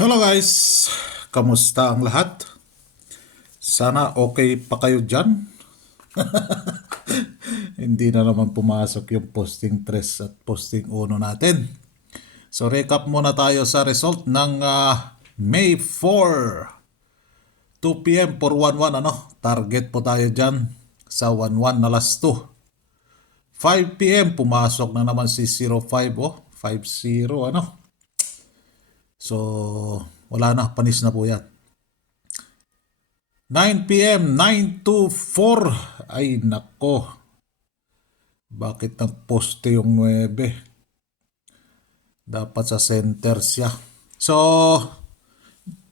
Hello guys! Kamusta ang lahat? Sana okay pa kayo dyan. Hindi na naman pumasok yung posting 3 at posting 1 natin. So recap muna tayo sa result ng May 4. 2 p.m. for 1-1 ano? Target po tayo dyan sa 1-1 na last 2. 5 p.m. pumasok na naman si 05 oh. 5-0 ano? So wala na, panis na po yan. 9 p.m. 924. Ay nako. Bakit ang poste yung 9? Dapat sa center siya. So,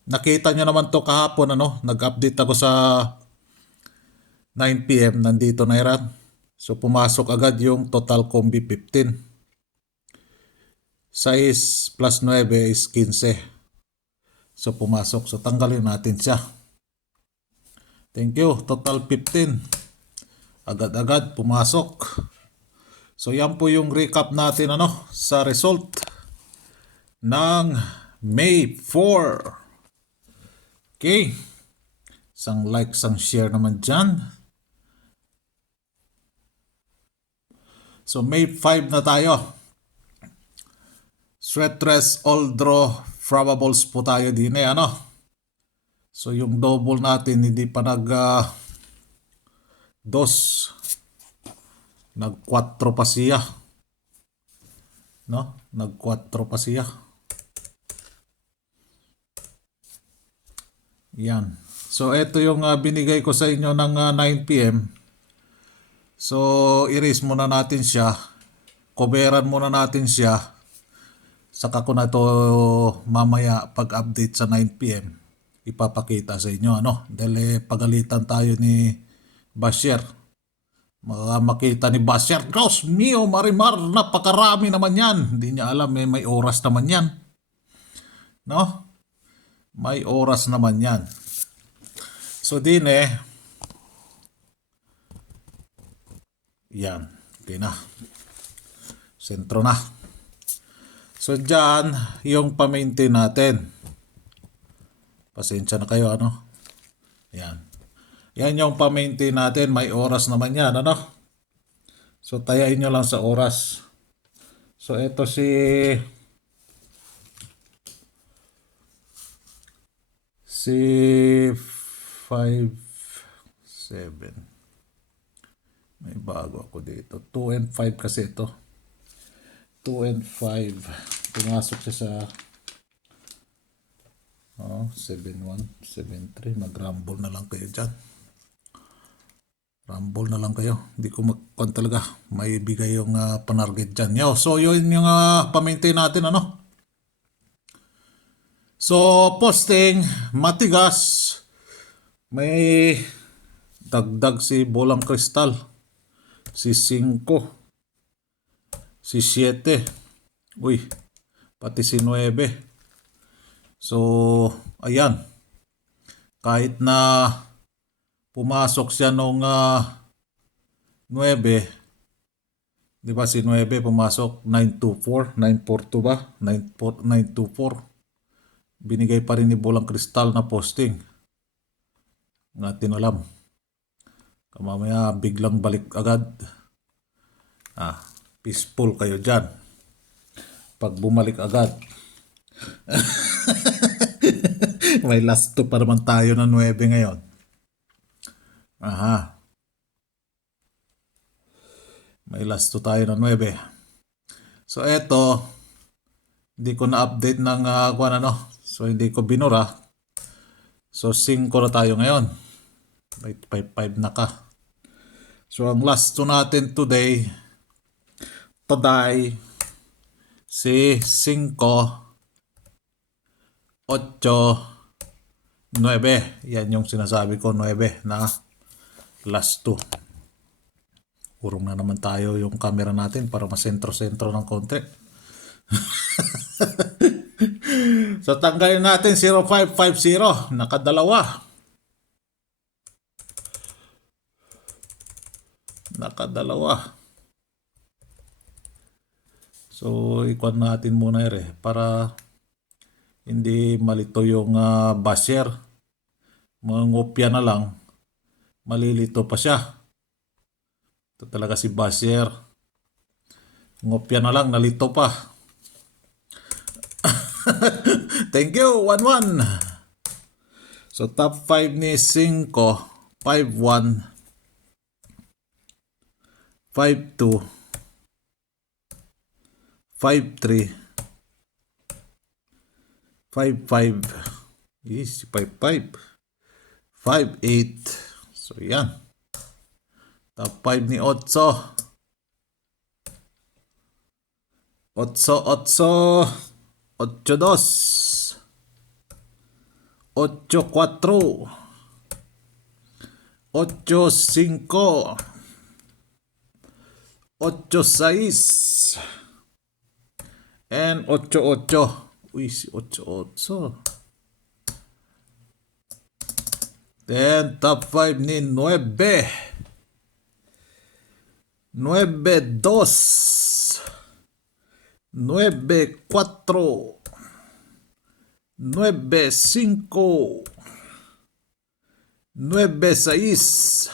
nakita nyo naman to kahapon ano. Nag-update ako sa 9 p.m. Nandito na yan. So, pumasok agad yung total combi 15. 6 plus 9 is 15. So, pumasok. So, tanggalin natin siya. Thank you. Total 15. Agad-agad pumasok. So yan po yung recap natin ano sa result ng May 4. Okay. Isang like, isang share naman dyan. So May 5 na tayo. Sweat dress, all draw, probables po tayo din ano. So yung double natin hindi pa dos. Nag-4 pa siya. No? Nag-4 pa siya. Yan. So, ito yung binigay ko sa inyo ng 9 p.m. So, erase muna natin siya. Coveran muna natin siya. Saka ko na to mamaya pag-update sa 9 p.m. Ipapakita sa inyo. Ano? Dahil pagalitan tayo ni Bashir. Makita ni Bashir, Diyos mio, Marimar, napakarami naman yan. Hindi niya alam, may oras naman yan. No? May oras naman yan. So, din yan. Okay na. Sentro na. So, dyan, yung pa-maintain natin. Pasensya na kayo, ano? Yan. Yan yung pa-maintain natin. May oras naman yan, ano? So, tayain nyo lang sa oras. So, ito si 5, 7. May bago ako dito. 2 and 5 kasi ito. 2 and 5. Pumasok siya sa 7-1, 7-3. Mag-rumble na lang kayo dyan. Rumble na lang kayo. Hindi ko magkuhan talaga. May bigay yung panarget dyan. So, yun yung pa-maintain natin, ano? So, posting, matigas. May dagdag si Bolang Kristal. Si 5. Si 7. Uy, pati si 9. So, ayan. Kahit na pumasok siya nung 9. Di ba si 9 pumasok 924, 942 ba? 924. Binigay pa rin ni Bolang Kristal na posting. Hindi natin alam. Mamaya biglang balik agad. Peaceful kayo dyan. Pag bumalik agad. May last 2 pa naman tayo na 9 ngayon. Aha. May last 2 tayo na 9. So, eto, hindi ko na-update ng ano. So, hindi ko binura. So, 5 na tayo ngayon. May 5 na ka. So, ang last 2 natin today, si 5, 8, 9. Yan yung sinasabi ko, 9 na last 2. Urong na naman tayo yung camera natin para masentro-sentro ng konti. So, tanggalin natin 0550. Nakadalawa. So, ikuan natin muna para Hindi malito yung basher. Mga ngopya na lang, malilito pa siya. Ito talaga si basher. Ngopya na lang, nalito pa. Thank you, 1-1. So top 5 ni 5, 5-1, 5-2, 5-3, 5-5, yes, 5-5, 5-8. So yan. Top 5 ni 8. 8-8, 8-2, 8-4, 8-5, 8-6, and 8-8. Uy, si 8-8. Then, top 5 ni 9. 9-2, 9-4, 9-5, 9-6,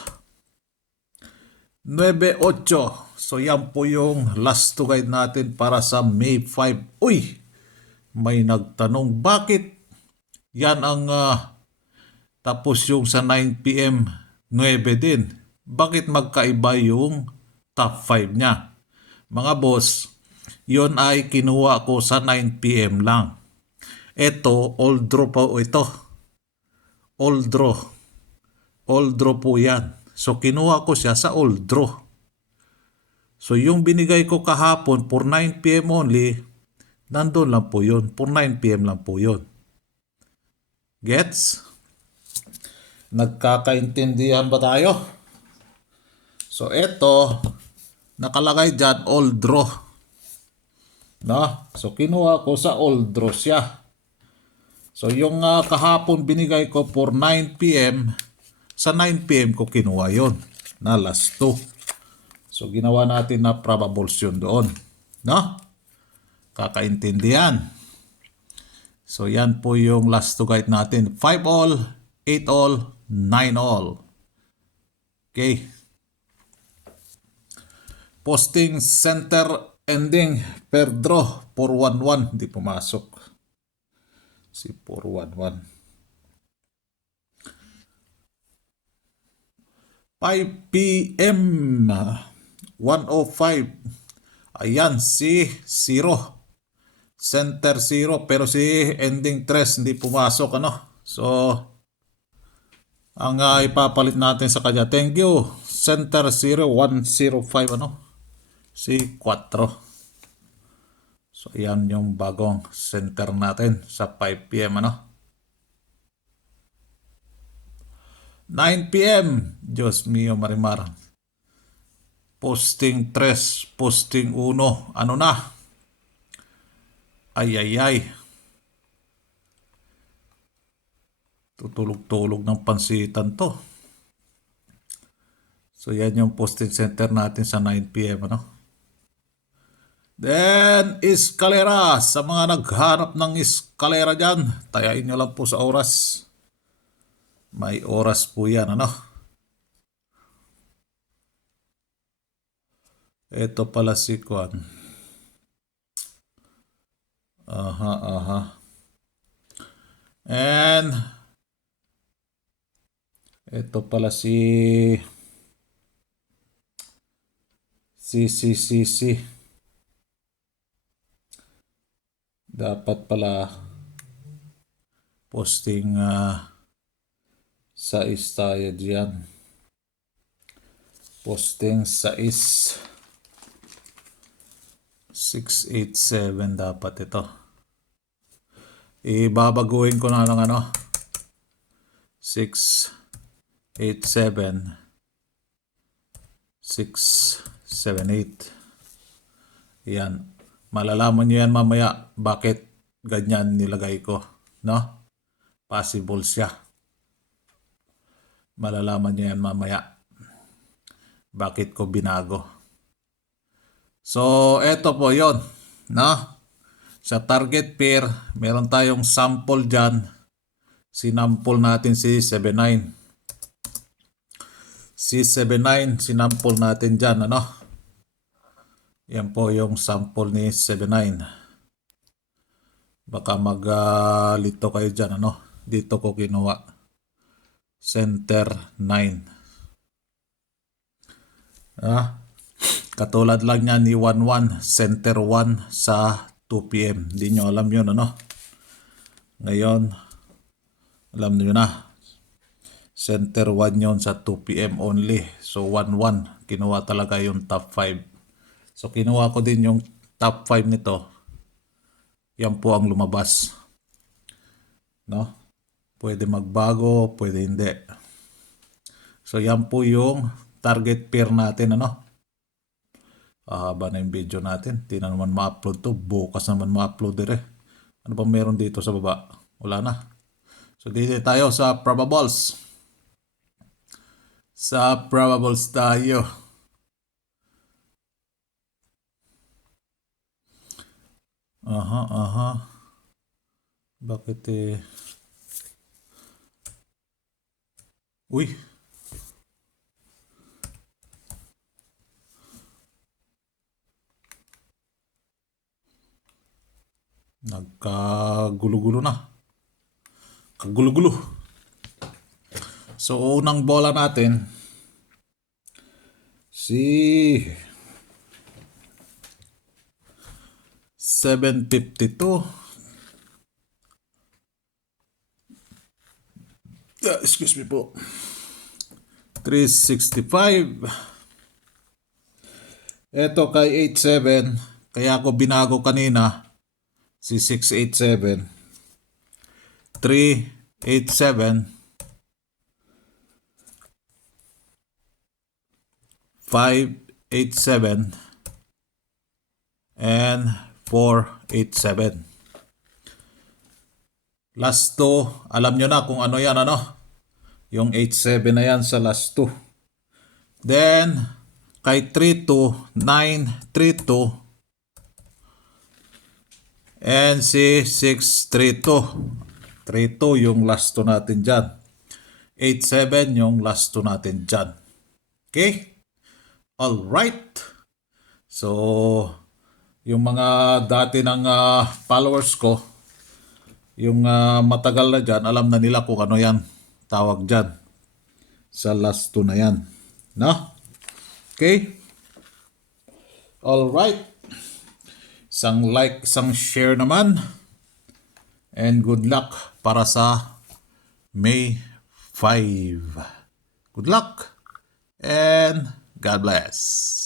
9-8. So yan po yung last to guide natin para sa May 5. Uy! May nagtanong, bakit yan ang tapos yung sa 9 p.m. 9 din? Bakit magkaiba yung top 5 niya? Mga boss, yun ay kinuha ko sa 9 p.m. lang. Ito, old draw po ito. Old draw. Old draw po yan. So, kinuha ko siya sa old draw. So, yung binigay ko kahapon for 9 p.m. only, nandun lang po yun. For 9 p.m. lang po yun. Gets? Nagkakaintindihan ba tayo? So, ito, nakalagay dyan, old draw. No? So, kinuha ko sa old draw siya. So, yung kahapon binigay ko for 9 p.m., sa 9 p.m. ko kinuha yon na last 2. So, ginawa natin na probables yun doon. No? Kakaintindihan. So, yan po yung last 2 guide natin. 5 all, 8 all, 9 all. Okay. Posting center ending per draw 411. Hindi pumasok. Si 411. 5 p.m. 105. Ayan, si 0. Center 0. Pero si ending 3 hindi pumasok. Ano? So, ang ipapalit natin sa kanya. Thank you. Center 0, 105. Ano? Si 4. So, ayan yung bagong center natin sa 5 p.m. Ano? 9 p.m. Diyos mio, Marimar. Posting 3, posting 1. Ano na? Ay. Tutulog-tulog ng pansitan to. So, yan yung posting center natin sa 9 p.m. Ano? Then, eskalera. Sa mga naghanap ng eskalera dyan, tayain nyo lang po sa oras. May oras po yan, ano? Ito pala si Kwan. Aha. And, ito pala si dapat pala posting sa tayo diyan. Posting sa 687 dapat ito. Ibabaguhin ko na lang ano. 687 678. Yan. Malalaman nyo yan mamaya bakit ganyan nilagay ko. No? Possible siya. Malalaman nyo yan mamaya bakit ko binago. So, eto po yon, no? Sa target pair, meron tayong sample dyan. Sinample natin si 79. Si 79, sinample natin dyan, ano? Yan po yung sample ni 79. Baka maglito kayo dyan, ano? Dito ko kinuha. Center 9. Katulad lang niya ni 11, center 1 sa 2 p.m. Hindi nyo alam yun, ano? Ngayon, alam nyo na. Center 1 yun sa 2 p.m. only. So 1-1. Kinuha talaga yung top 5. So kinuha ko din yung top 5 nito. Yan po ang lumabas. No? Pwede magbago, pwede hindi. So yan po yung target pair natin, ano? Haba na yung video natin. Di na naman ma-upload to. Bukas naman ma-upload dire. Ano ba meron dito sa baba? Wala na. So dito tayo sa probables. Sa probables tayo. Bakit Uy. Nagkagulo-gulo na. Kagulo-gulo. So, unang bola natin, si 752. Excuse me po. 365. Ito kay 87. Kaya ako binago kanina. Si 687. 387. 587. And 487. Last 2, alam nyo na kung ano yan, ano? Yung 87 na yan sa last 2. Then, kay 32, 932. And si 632. 32 yung last 2 natin dyan. 87 yung last 2 natin dyan. Okay? Alright. So, yung mga dati ng followers ko, yung matagal na dyan, alam na nila kung ano yan tawag dyan sa last 2 na yan. No? Okay? Alright. Isang like, isang share naman. And good luck para sa May 5. Good luck and God bless.